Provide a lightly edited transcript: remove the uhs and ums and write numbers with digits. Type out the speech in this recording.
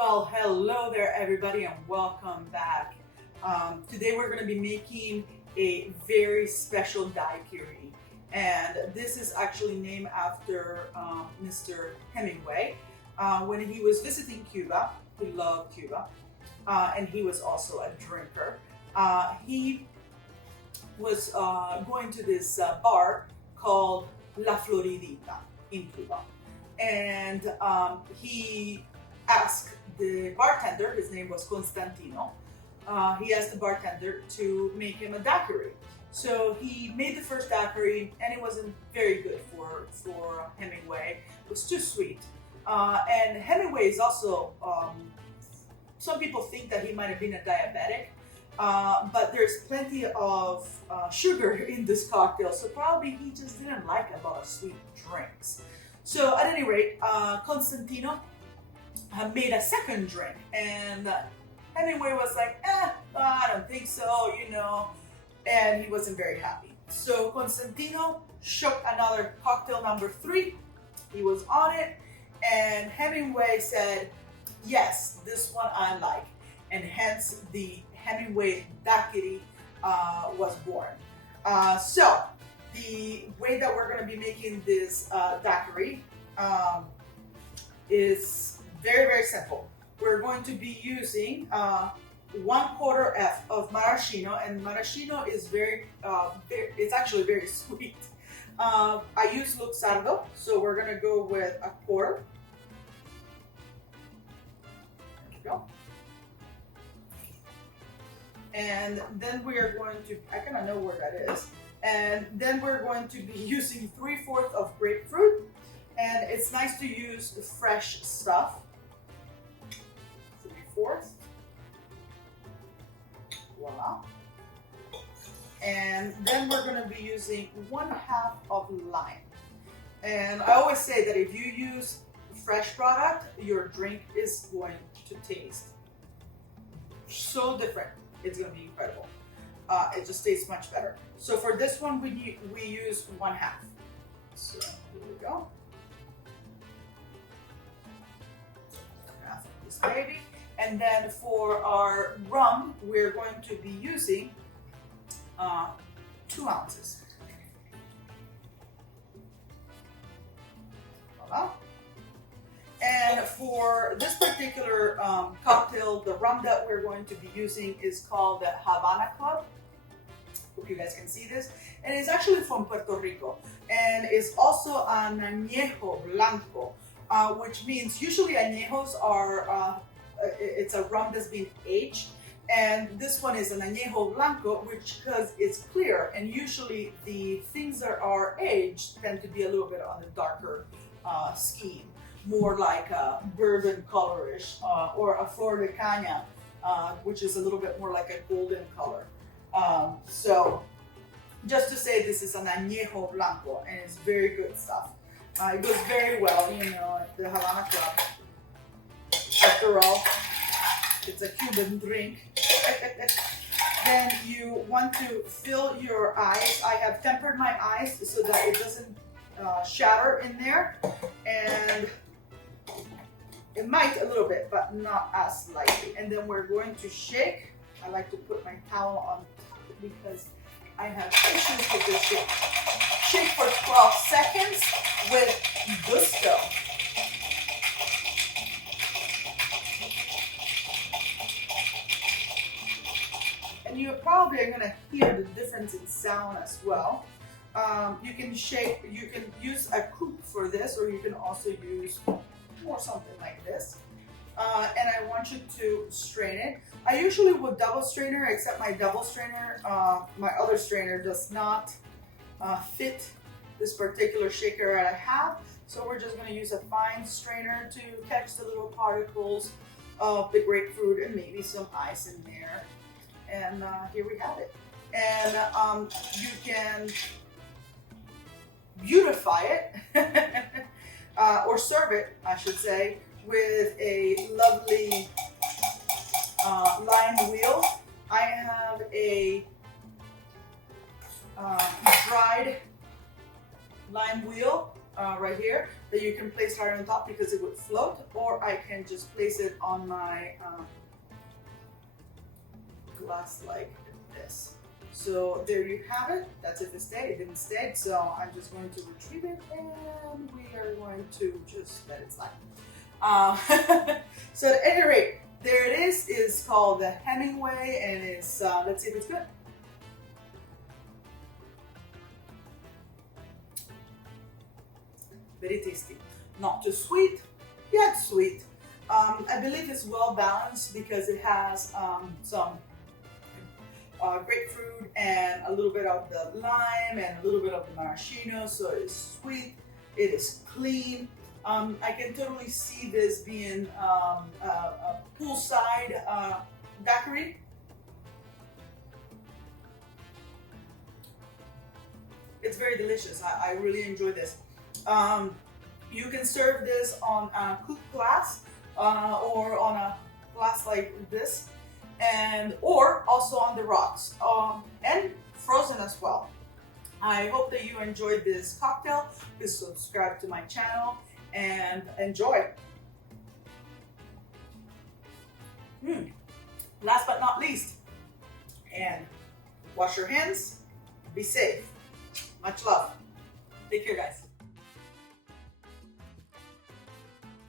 Well, hello there everybody and welcome back. Today we're going to be making a very special daiquiri, and this is actually named after Mr. Hemingway. When he was visiting Cuba, he loved Cuba, and he was also a drinker. He was going to this bar called La Floridita in Cuba, and he asked the bartender, his name was Constantino, he asked the bartender to make him a daiquiri. So he made the first daiquiri, and it wasn't very good for Hemingway. It was too sweet. And Hemingway is also, some people think that he might have been a diabetic, but there's plenty of sugar in this cocktail, so probably he just didn't like a lot of sweet drinks. So at any rate, Constantino made a second drink, and Hemingway was like, I don't think so, and he wasn't very happy. So Constantino shook another cocktail number 3. He was on it, and Hemingway said, yes, this one I like, and hence the Hemingway Daiquiri was born. So the way that we're going to be making this daiquiri is very, very simple. We're going to be using 1/4 F of maraschino, and maraschino is it's actually very sweet. I use Luxardo, so we're going to go with 1/4. There we go. And then we are going to, I kind of know where that is. And then we're going to be using 3/4 of grapefruit. And it's nice to use fresh stuff. 3/4. Voila. And then we're going to be using 1/2 of lime. And I always say that if you use fresh product, your drink is going to taste so different. It's going to be incredible. It just tastes much better. So for this one, we use 1/2. So here we go. 1/2 of this baby. And then for our rum, we're going to be using 2 ounces. Voila. And for this particular cocktail, the rum that we're going to be using is called the Havana Club. Hope you guys can see this. And it's actually from Puerto Rico. And it's also an añejo blanco, which means usually añejos are, it's a rum that's been aged. And this one is an añejo blanco, which because it's clear, and usually the things that are aged tend to be a little bit on the darker scheme. More like a bourbon colorish, or a flor de caña, which is a little bit more like a golden color. So just to say, this is an añejo blanco, and it's very good stuff. It goes very well, at the Havana Club. After all, it's a Cuban drink. Then you want to fill your ice. I have tempered my ice so that it doesn't shatter in there, and it might a little bit, but not as lightly. And then we're going to shake. I like to put my towel on top because I have issues with this shake. Shake for 12 seconds with gusto. And you probably are going to hear the difference in sound as well. You can use a coupe for this, or you can also use more something like this. And I want you to strain it. I usually would double strainer, except my double strainer, my other strainer does not fit this particular shaker that I have. So we're just going to use a fine strainer to catch the little particles of the grapefruit and maybe some ice in there. And here we have it. And you can beautify it, or serve it, I should say, with a lovely lime wheel. I have a dried lime wheel right here that you can place higher on top because it would float, or I can just place it on my glass like this. So there you have it. That's if it stayed. It didn't stay, so I'm just going to retrieve it and we are going to just let it slide. So at any rate, there it is. It's called the Hemingway, and it's let's see if it's good. Very tasty. Not too sweet, yet sweet. I believe it's well balanced because it has some grapefruit and a little bit of the lime and a little bit of the maraschino, so it's sweet, it is clean. I can totally see this being a poolside daiquiri. It's very delicious. I really enjoy this. You can serve this on a coupe glass or on a glass like this, and or also on the rocks, and frozen as well. I hope that you enjoyed this cocktail. Please subscribe to my channel and enjoy. Last but not least, and wash your hands, be safe. Much love. Take care, guys.